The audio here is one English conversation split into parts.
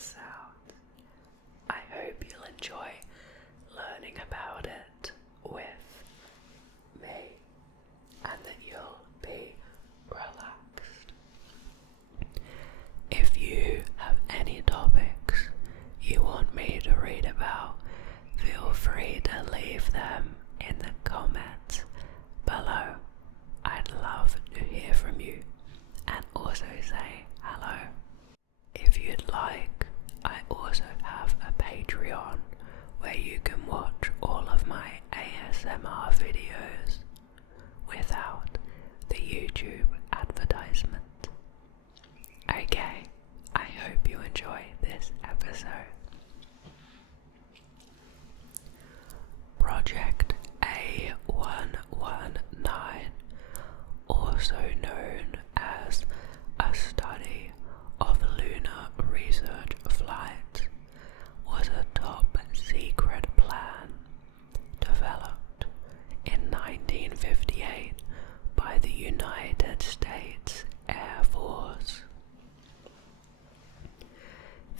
sound. I hope you'll enjoy learning about it with me and that you'll be relaxed. If you have any topics you want me to read about, feel free to leave them in the comments below. I'd love to hear from you and also say hello. If you'd like, I also have a Patreon where you can watch all of my ASMR videos without the YouTube advertisement. Okay, I hope you enjoy this episode. Project A119, also known as a study of lunar research flights, was a top secret plan developed in 1958 by the United States Air Force.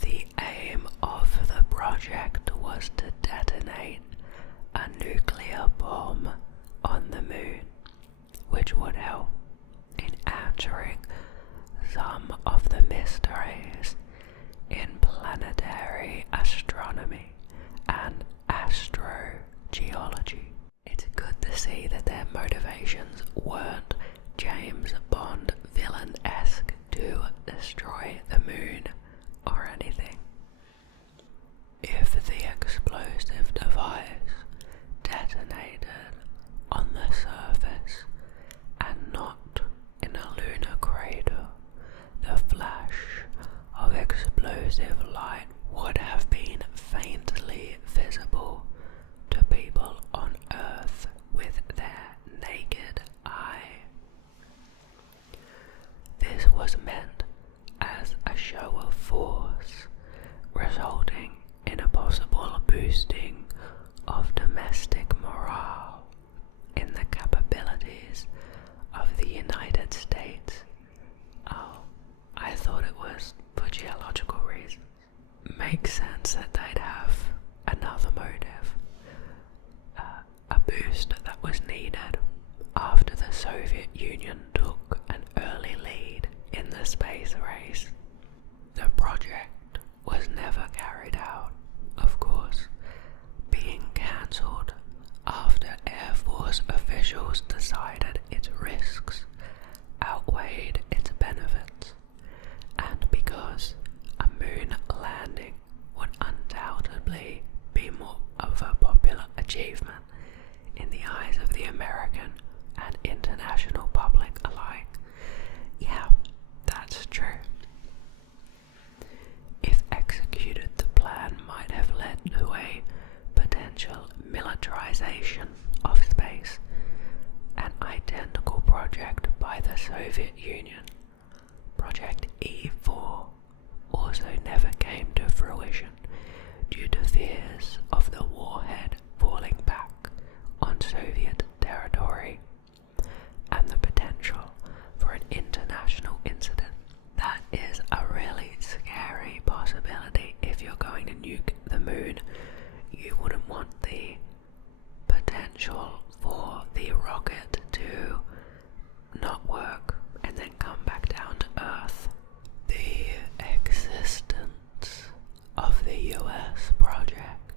The aim of the project was to detonate a nuclear bomb on the moon, which would help in answering some of the mysteries in planetary astronomy and astrogeology. It's good to see that their motivations weren't James Bond villain-esque to destroy the moon or anything. If the explosive device detonated on the surface and not in a lunar crater, the flash of explosive light would have been faintly visible to people on Earth with their naked eye. This was meant as a show of force, resulting in a possible boosting of domestic morale in the capabilities of the United States. Oh, I thought it was for geological reasons. Makes sense that they'd have another motive. A boost that was needed after the Soviet Union took an early lead in the space race. The project was never carried out, of course, being cancelled after Air Force officials decided its risks outweighed its benefits, and because a moon landing would undoubtedly be more of a popular achievement in the eyes of the American and international public alike. Yeah, that's true. If executed, the plan might have led to a potential militarization of space, an identical project by the Soviet Union. Project E4 also never came to fruition due to fears of the warhead falling back on Soviet territory and the potential for an international incident. That is a really scary possibility. If you're going to nuke the moon, you wouldn't want the potential for the rocket to not work and then come back down to Earth. The existence of the US project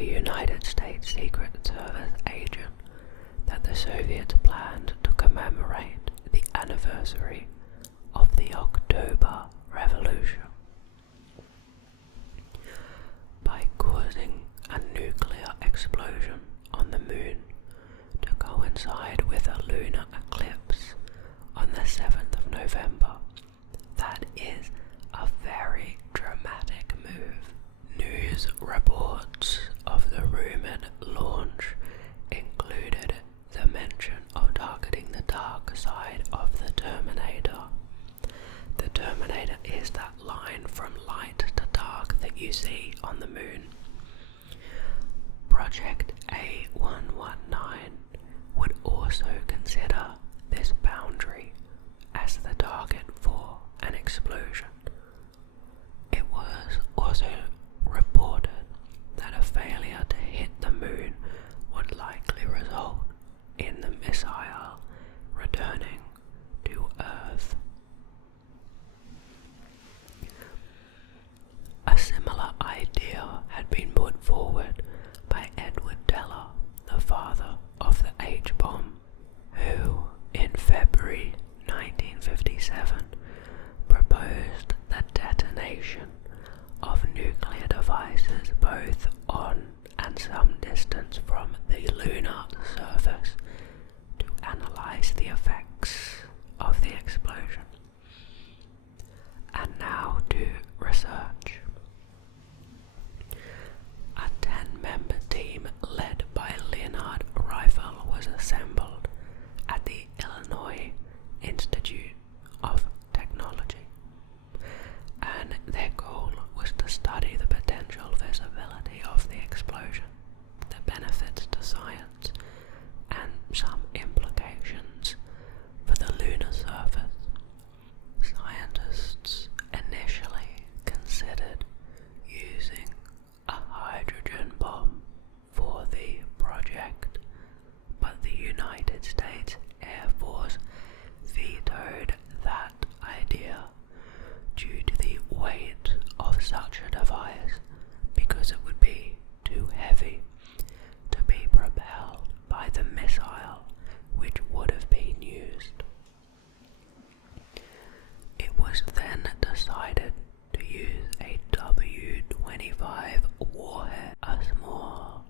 a United States Secret Service agent that the Soviets planned to commemorate the anniversary of the October Revolution by causing a nuclear explosion on the moon to coincide with a lunar eclipse on the 7th of November. That is a very dramatic move. News reports of the rumored launch included the mention of targeting the dark side of the Terminator. The Terminator is that line from light to dark that you see on the moon. Project A119 would also consider this boundary as the target for an explosion. It was also reported that a failure to hit the moon would likely result in the missile returning to Earth. A similar idea had been put forward by Edward Teller, the father of the H-bomb, who, in February 1957, proposed the detonation of nuclear devices both on and some distance from the lunar surface to analyze the effects of the explosion. And now to research. A 10-member team led by Leonard Reifel was assembled at the Illinois Institute of Technology, and their goal was to study the potential visibility of the explosion, the benefits to science, and some implications for the lunar surface. Scientists initially considered using a hydrogen bomb for the project, but the United States Air Force vetoed that idea due to the weight of such a device, because it would be too heavy to be propelled by the missile which would have been used. It was then decided to use a W-25 warhead, a small,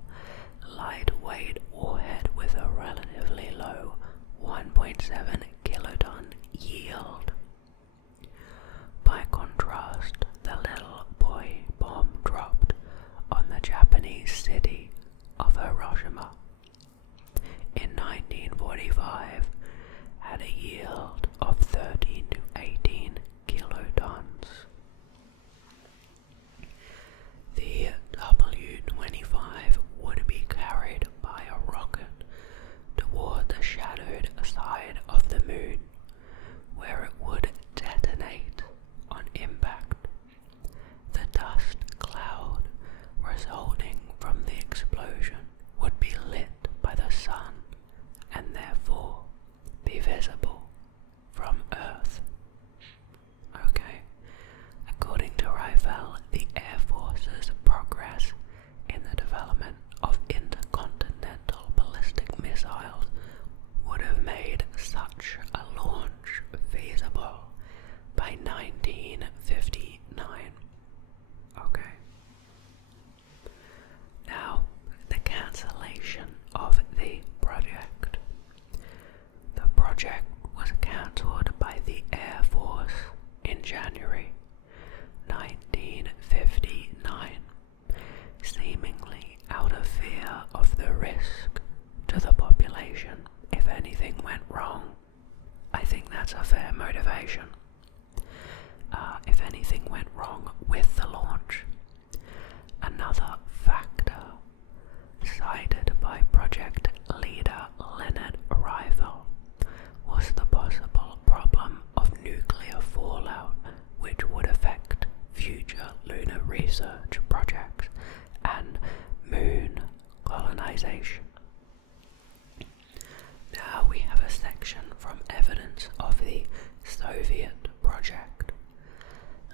lightweight warhead with a relatively low 1.7 kiloton yield. By contrast, the little boy bomb dropped on the Japanese city of Hiroshima in 1945 had a yield of 13 to 18 kilotons. The W-25 would be carried by a rocket toward the shadowed side of the moon, where it would detonate on impact. The dust cloud resulting from the explosion would be lit by the sun and therefore be visible from Earth. Okay, according to Reifel, the Air Force's progress in the development of intercontinental ballistic missiles would have made such a launch feasible by 1959. Okay. Now, the cancellation of the project. The project was cancelled by the Air Force in January 1959, seemingly out of fear of the risk to the population if anything went wrong. I think that's a fair motivation. If anything went wrong with the launch. Another factor cited by project leader Leonard Reifel was the possible problem of nuclear fallout, which would affect future lunar research projects and moon colonization. Now we have a section from evidence of the Soviet project.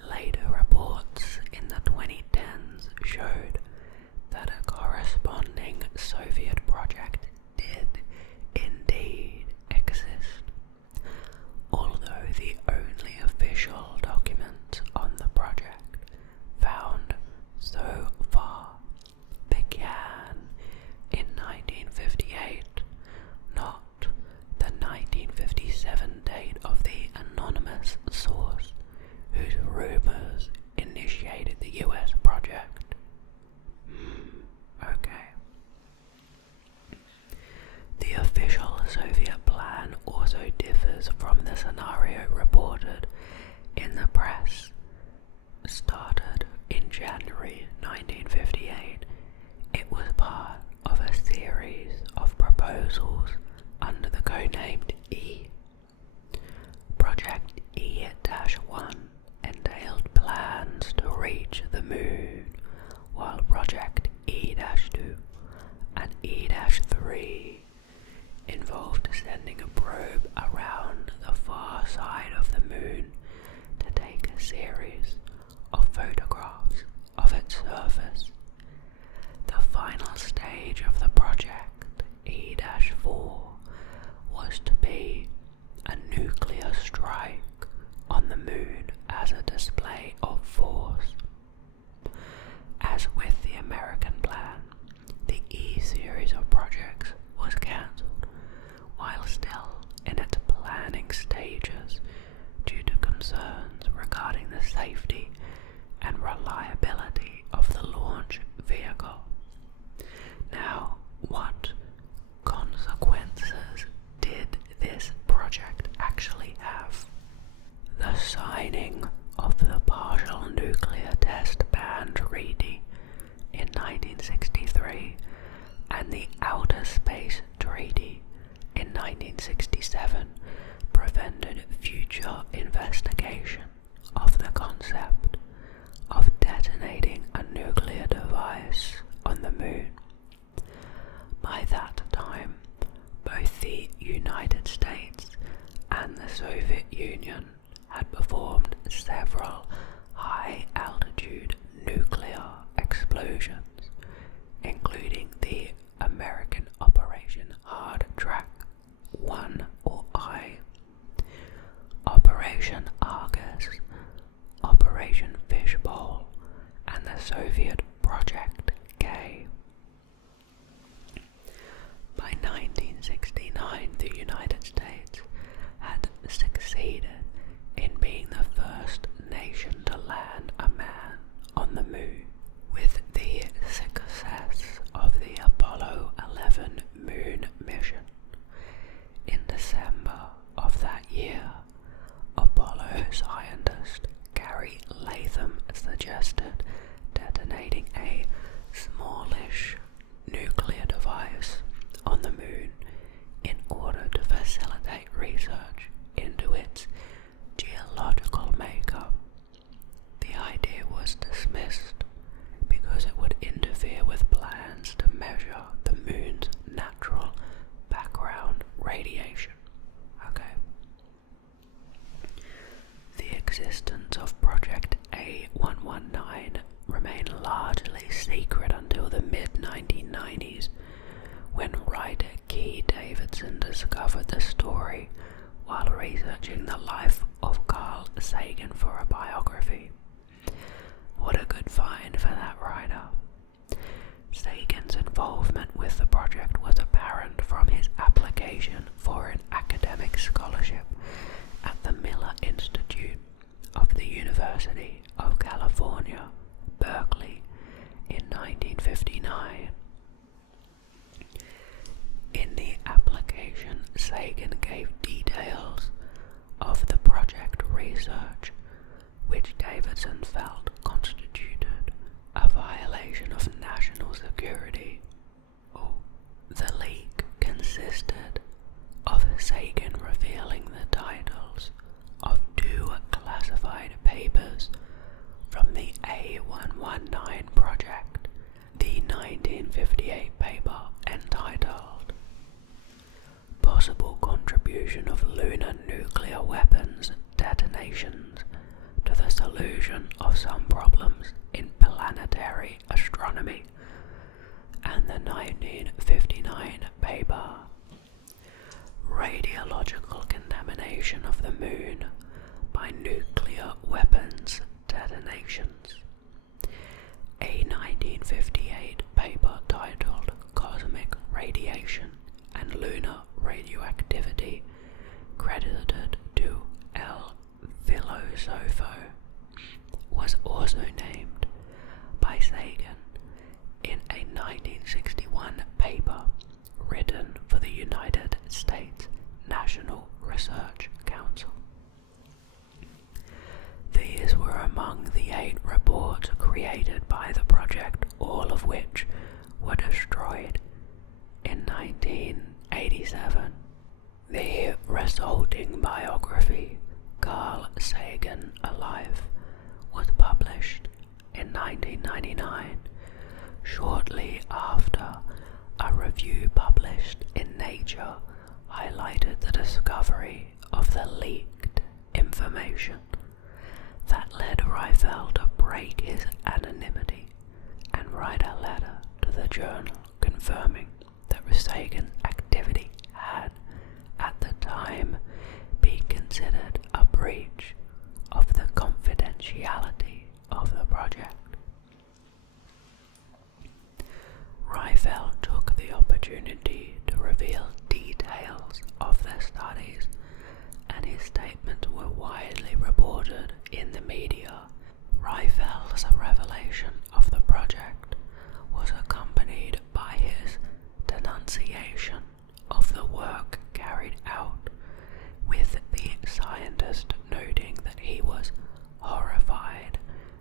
Later reports in the 2010s showed that a corresponding answers from the scenario reported in the press started in January 1958. It was part of a series of proposals under the codenamed E. Project A1 entailed plans to reach the moon, while Project A2 and A3 involved sending a probe around the far side of the moon to take a series of photographs of its surface. The final stage of the project, A-4, was to be a nuclear strike on the moon as a display of force. As with the American plan, the E series of projects was cancelled while still in its planning stages due to concerns regarding the safety and reliability of the launch vehicle. Now, what consequences did this project actually have? The signing of the Partial Nuclear Test Ban Treaty in 1963 and the Outer Space Treaty in 1967 prevented future investigation of the concept of detonating a nuclear device on the moon. By that time, both the United States and the Soviet Union had performed several high-altitude nuclear explosions, including the American Operation Hard Track 1 or I, Operation Argus, Operation Fishbowl, and the Soviet Project K. By 1969, the United States had succeeded in being the first nation to land a man on the moon. With the success of the Apollo 11 moon mission, in December of that year, Apollo scientist Gary Latham suggested detonating a smallish nuclear device on the moon in order to facilitate research into its geological makeup. The idea was dismissed because it would interfere with plans to measure the moon's natural background radiation. Okay. The existence of Project A119 remained largely secret until the mid-1990s, when writer Key Davidson discovered the story while researching the life of Carl Sagan for a biography. What a good find for that writer. Sagan's involvement with the project was apparent from his application for an academic scholarship at the Miller Institute of the University of California, Berkeley, in 1959. In the application, Sagan gave details of the project research, which Davidson felt constituted a violation of national security. The leak consisted of Sagan revealing the titles of two classified papers from the A119 project. The 1958 paper entitled Possible Contribution of Lunar Nuclear Weapons Detonations to the Solution of Some Problems in Planetary Astronomy, and the 1959 paper Radiological Contamination of the Moon by Nuclear Weapons Detonations. A 1958 paper titled Cosmic Radiation and Lunar Radioactivity, credited to L. Filosofo, was also named by Sagan in a 1961 paper written for the United States National Research 1987. The resulting biography, Carl Sagan Alive, was published in 1999, shortly after a review published in Nature highlighted the discovery of the leaked information that led Ryfel to break his anonymity and write a letter to the journal confirming that Sagan's activity had, at the time, been considered a breach of the confidentiality of the project. Ryfel took the opportunity to reveal details of the studies, and his statements were widely reported in the media. Ryfel's revelation of the project was accompanied by his denunciation of the work carried out, with the scientist noting that he was horrified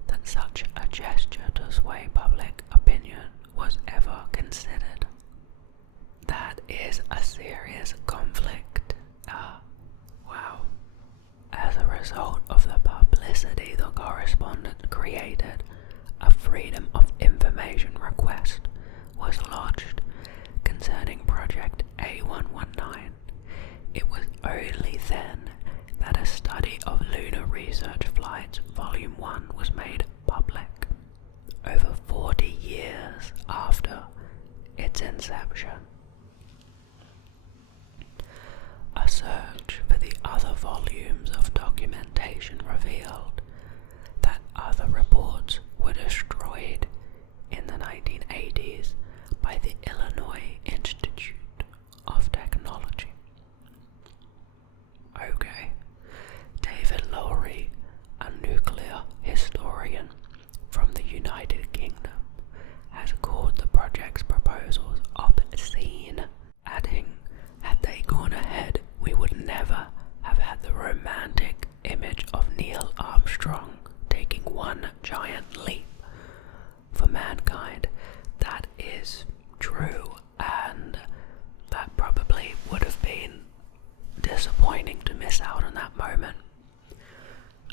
that such a gesture to sway public opinion was ever considered. That is a serious conflict. Wow. As a result of the publicity the correspondent created, a Freedom of Information request was lodged concerning Project A119. It was only then that a study of Lunar Research Flights Volume 1 was made public, over 40 years after its inception. A search for the other volumes of documentation revealed that other reports were destroyed in the 1980s by the Illinois Institute of Technology. Okay, David Lowry, a nuclear historian from the United Kingdom, has called the project's proposals obscene, adding, "Had they gone ahead, we would never have had the romantic image of Neil Armstrong taking one giant leap for mankind." That is true, and that probably would have been disappointing to miss out on that moment.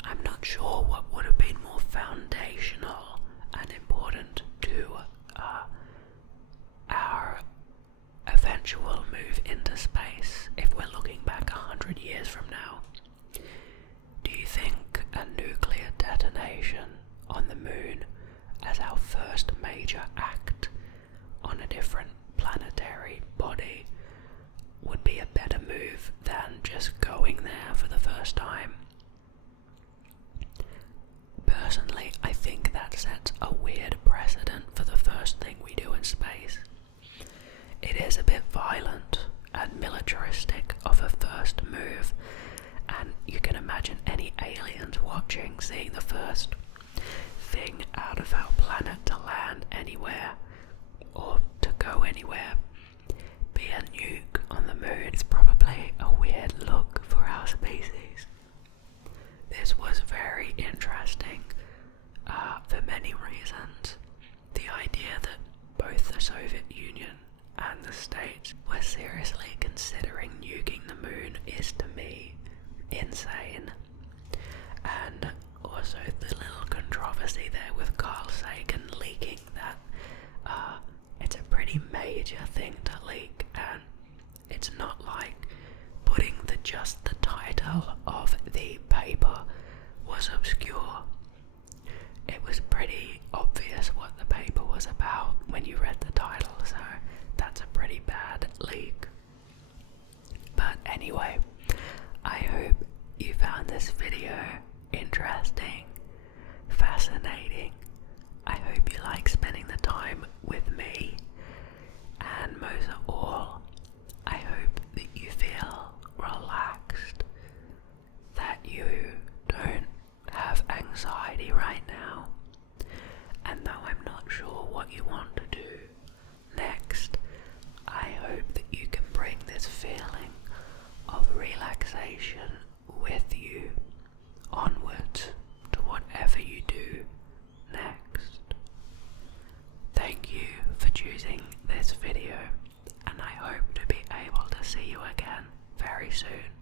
I'm not sure what would have been more foundational and important to our eventual move into space if we're looking back 100 years from now. Do you think a nuclear detonation on the moon as our first major act on a different planetary body would be a better move than just going there for the first time? Personally, I think that sets a weird precedent for the first thing we do in space. It is a bit violent and militaristic of a first move, and you can imagine any aliens watching seeing the first thing out of our planet to land anywhere, or to go anywhere, be a nuke on the moon. It's probably a weird look for our species. This was very interesting for many reasons. The idea that both the Soviet Union and the States were seriously considering nuking the moon is, to me, insane. And also the little controversy there with Carl Sagan leaking that it's a pretty major thing to leak, and it's not like putting just the title of the paper was obscure. It was pretty obvious what the paper was about when you read the title, so that's a pretty bad leak. But anyway, I hope you found this video interesting, fascinating. I hope you like spending the time with me, and most of all, I hope that you feel relaxed, that you don't have anxiety right now, and though I'm not sure what you want to do next, I hope that you can bring this feeling of relaxation with you onwards to whatever you do next. Thank you for tuning soon.